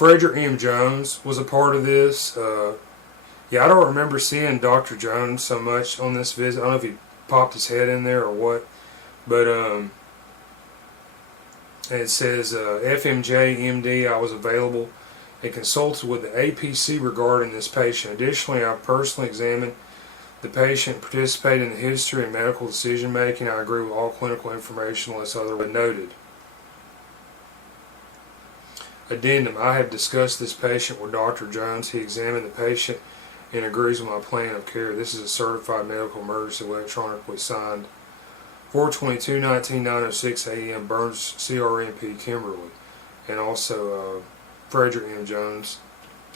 Frederick M. Jones was a part of this. Yeah, I don't remember seeing Dr. Jones so much on this visit. I don't know if he popped his head in there or what. But it says, FMJ MD, I was available and consulted with the APC regarding this patient. Additionally, I personally examined the patient, participated in the history and medical decision making. I agree with all clinical information unless otherwise noted. Addendum, I have discussed this patient with Dr. Jones. He examined the patient and agrees with my plan of care. This is a certified medical emergency electronically signed 4/22/19, 9:06 a.m. Burns CRNP Kimberly. And also Frederick M. Jones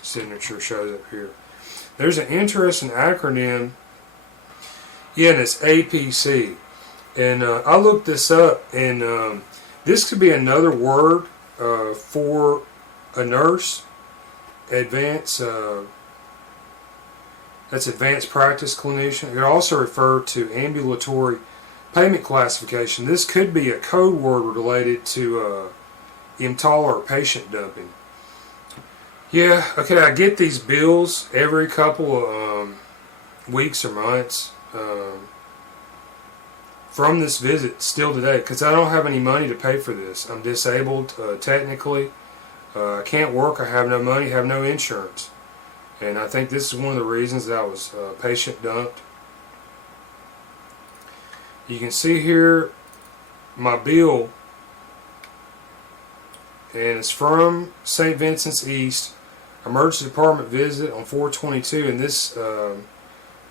signature shows up here. There's an interesting acronym. Yeah, and it's APC. And I looked this up, and this could be another word for a nurse. Advanced, that's advanced practice clinician. It could also refer to ambulatory payment classification. This could be a code word related to EMTAL or patient dumping. Yeah, okay, I get these bills every couple of weeks or months from this visit still today, because I don't have any money to pay for this. I'm disabled technically. I can't work. I have no money, have no insurance. And I think this is one of the reasons that I was patient dumped. You can see here my bill, and it's from St. Vincent's East, emergency department visit on 4/22, and this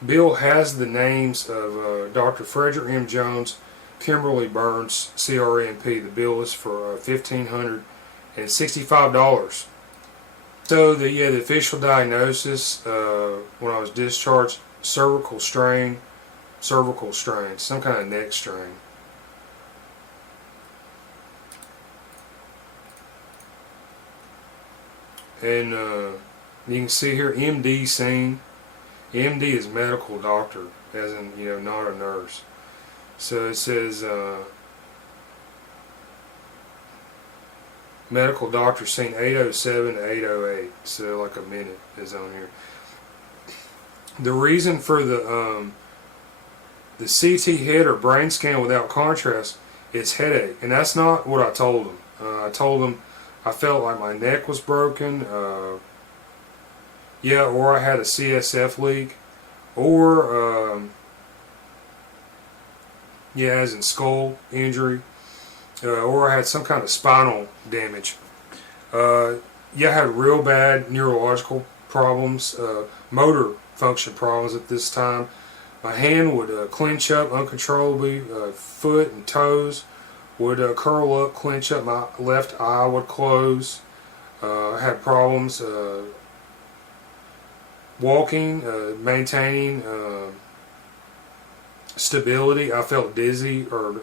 bill has the names of Dr. Frederick M. Jones, Kimberly Burns CRNP. The bill is for $1,565. So the official diagnosis when I was discharged, cervical strain, some kind of neck strain. And you can see here MD seen. MD is medical doctor, as in, not a nurse. So it says medical doctor seen 8:07 to 8:08. So like a minute is on here. The reason for the CT head or brain scan without contrast is headache, and that's not what I told him. I told him I felt like my neck was broken, or I had a CSF leak, or as in skull injury, or I had some kind of spinal damage. I had real bad neurological problems, motor function problems at this time. My hand would clench up uncontrollably, foot and toes would curl up, clench up, my left eye would close. I had problems walking, maintaining stability. I felt dizzy or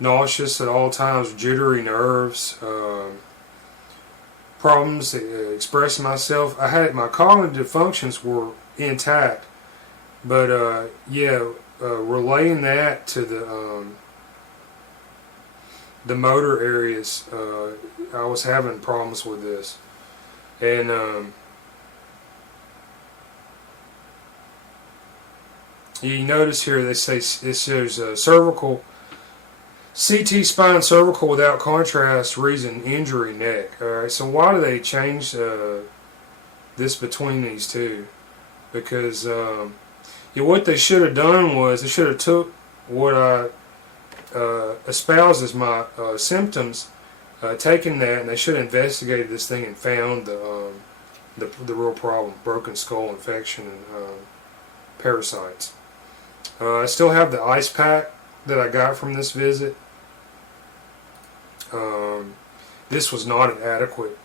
nauseous at all times, jittery nerves, problems expressing myself. My cognitive functions were intact, but relaying that to the motor areas, I was having problems with this. And you notice here they say it shows cervical, CT spine cervical without contrast, reason injury neck. Alright, so why do they change this between these two? Because what they should have done was they should have took what I espoused as my symptoms, taken that, and they should have investigated this thing and found the real problem: broken skull infection and parasites. I still have the ice pack that I got from this visit. This was not an adequate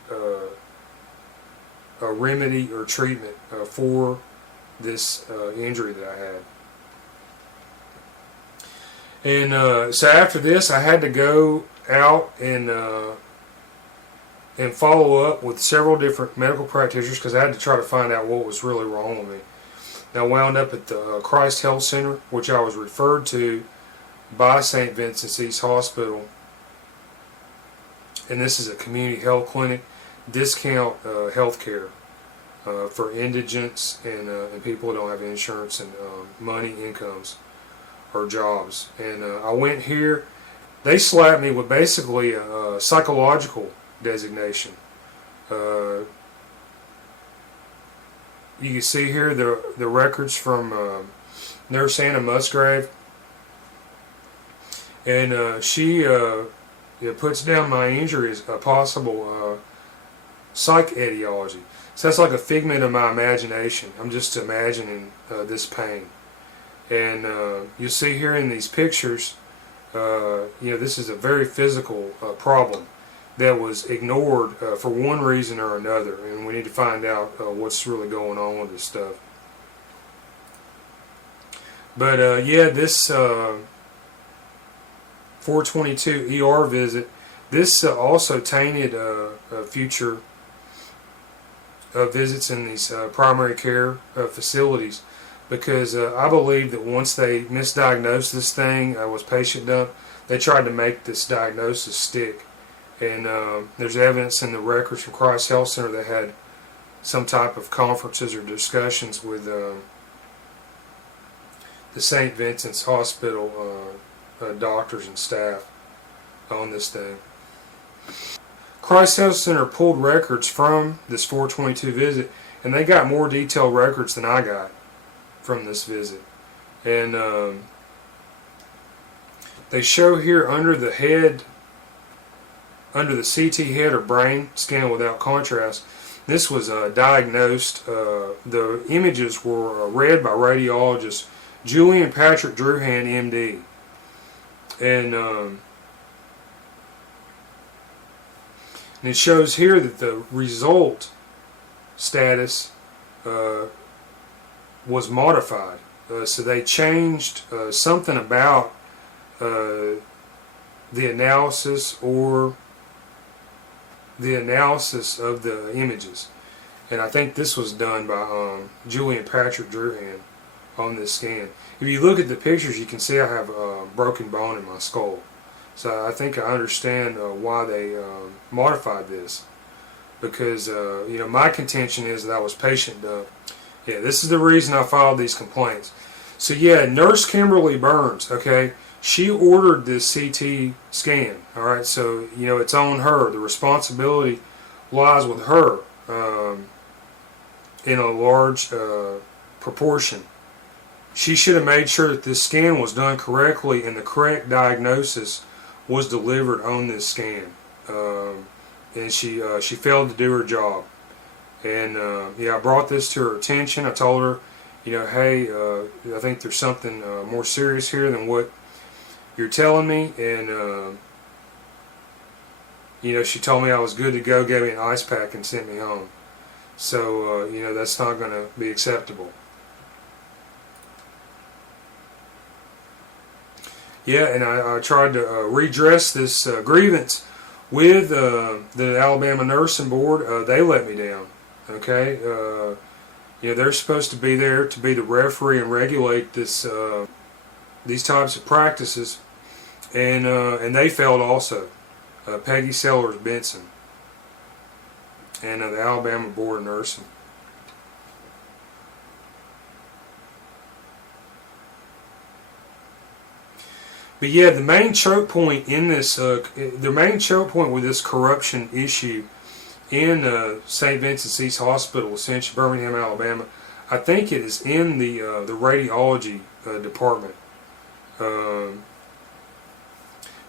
remedy or treatment for this injury that I had. And so after this, I had to go out and follow up with several different medical practitioners, because I had to try to find out what was really wrong with me. And I wound up at the Christ Health Center, which I was referred to by St. Vincent's East Hospital. And this is a community health clinic. discount health care for indigents and people who don't have insurance and money, incomes, or jobs. And I went here. They slapped me with basically a psychological designation. You can see here the records from Nurse Anna Musgrave, and she puts down my injury as a possible psych etiology. So that's like a figment of my imagination. I'm just imagining this pain. And you'll see here in these pictures, this is a very physical problem that was ignored for one reason or another, and we need to find out what's really going on with this stuff. But this 422 ER visit, this also tainted future visits in these primary care facilities, because I believe that once they misdiagnosed this thing, was patient dump, they tried to make this diagnosis stick. And there's evidence in the records from Christ Health Center that had some type of conferences or discussions with the St. Vincent's Hospital doctors and staff on this thing. Christ Health Center pulled records from this 422 visit, and they got more detailed records than I got from this visit. And they show here under the head, under the CT head or brain scan without contrast, this was diagnosed. The images were read by radiologist Julian Patrick Druhan MD. And it shows here that the result status was modified. So they changed something about the analysis or the analysis of the images. And I think this was done by Julian Patrick Druhan on this scan. If you look at the pictures, you can see I have a broken bone in my skull. So I think I understand why they modified this, because my contention is that I was patient dump. Yeah, this is the reason I filed these complaints. So yeah, Nurse Kimberly Burns, okay, she ordered this CT scan. All right, so it's on her. The responsibility lies with her in a large proportion. She should have made sure that this scan was done correctly and the correct diagnosis was delivered on this scan, and she failed to do her job. And I brought this to her attention. I told her, hey, I think there's something more serious here than what you're telling me. And she told me I was good to go, gave me an ice pack, and sent me home. So that's not going to be acceptable. Yeah, and I tried to redress this grievance with the Alabama Nursing Board. They let me down. Okay, they're supposed to be there to be the referee and regulate this these types of practices, and they failed also. Peggy Sellers Benson and the Alabama Board of Nursing. But yeah, the main choke point in this, the main choke point with this corruption issue in St. Vincent's East Hospital, Ascension, Birmingham, Alabama, I think it is in the radiology department,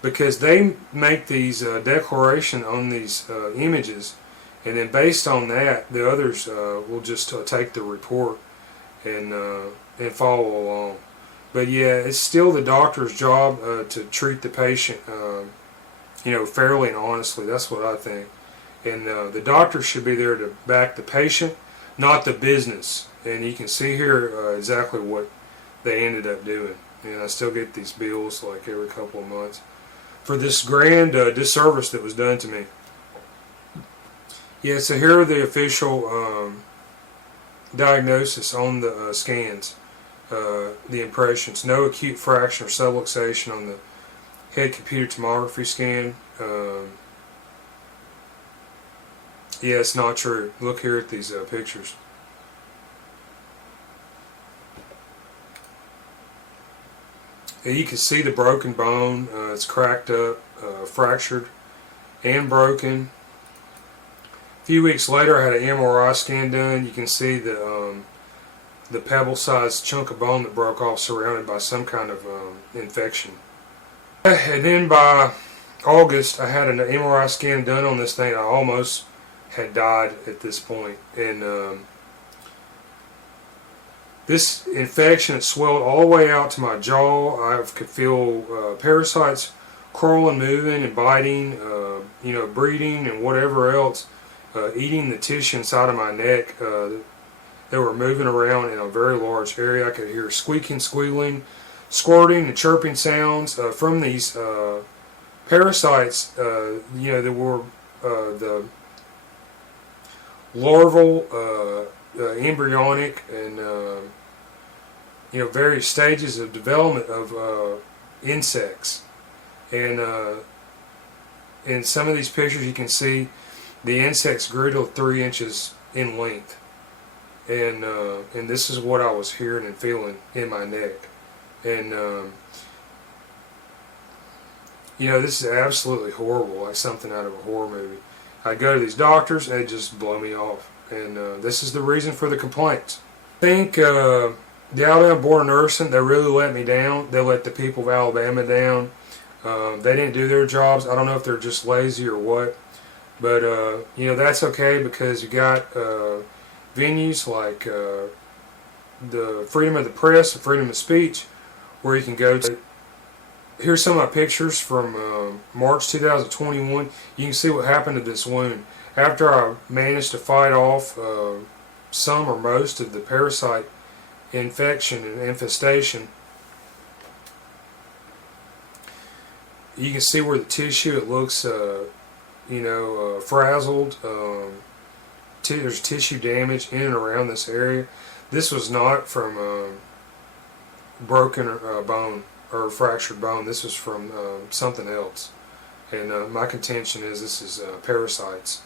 because they make these declaration on these images, and then based on that, the others will just take the report and follow along. But yeah, it's still the doctor's job to treat the patient, fairly and honestly. That's what I think. And the doctor should be there to back the patient, not the business. And you can see here exactly what they ended up doing. And I still get these bills like every couple of months for this grand disservice that was done to me. Yeah, so here are the official diagnosis on the scans. The impressions: no acute fraction or subluxation on the head computer tomography scan. Yeah, it's not true. Look here at these pictures. And you can see the broken bone. It's cracked up, fractured, and broken. A few weeks later, I had an MRI scan done. You can see the pebble-sized chunk of bone that broke off, surrounded by some kind of infection. And then by August, I had an MRI scan done on this thing. I almost had died at this point. And this infection had swelled all the way out to my jaw. I could feel parasites crawling, moving, and biting, breeding and whatever else, eating the tissue inside of my neck. They were moving around in a very large area. I could hear squeaking, squealing, squirting, and chirping sounds from these parasites. There were the larval, embryonic, and various stages of development of insects. And in some of these pictures, you can see the insects grew to 3 inches in length. And this is what I was hearing and feeling in my neck. And this is absolutely horrible, like something out of a horror movie. I'd go to these doctors and they'd just blow me off. And this is the reason for the complaints. I think the Alabama Board of Nursing, they really let me down. They let the people of Alabama down. They didn't do their jobs. I don't know if they're just lazy or what. But, that's okay, because you got venues like the freedom of the press and freedom of speech, where you can go to. Here's some of my pictures from March 2021. You can see what happened to this wound. After I managed to fight off some or most of the parasite infection and infestation, you can see where the tissue, it looks frazzled. There's tissue damage in and around this area. This was not from broken bone or fractured bone. This was from something else. And my contention is this is parasites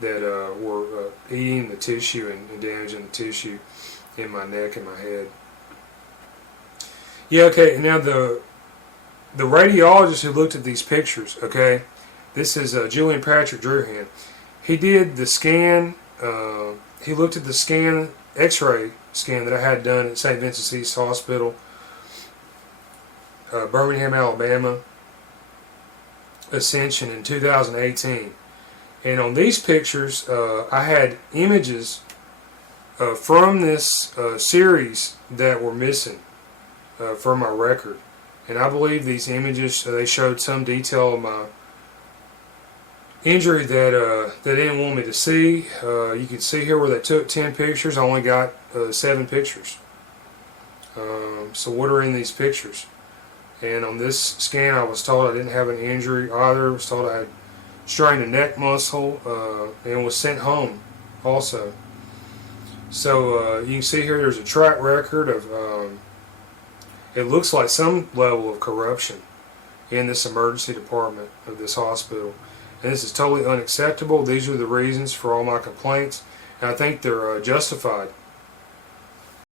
that were eating the tissue and damaging the tissue in my neck and my head. Yeah, okay, now the radiologist who looked at these pictures, okay, this is Julian Patrick Druhan. He did the scan, he looked at the scan, x-ray scan that I had done at St. Vincent's East Hospital, Birmingham, Alabama, Ascension in 2018. And on these pictures, I had images from this series that were missing from my record. And I believe these images, they showed some detail of my injury that they didn't want me to see. You can see here where they took 10 pictures. I only got 7 pictures. So what are in these pictures? And on this scan, I was told I didn't have an injury either. I was told I had strained a neck muscle and was sent home also. So you can see here there's a track record of, it looks like some level of corruption in this emergency department of this hospital. And this is totally unacceptable. These are the reasons for all my complaints, and I think they're justified.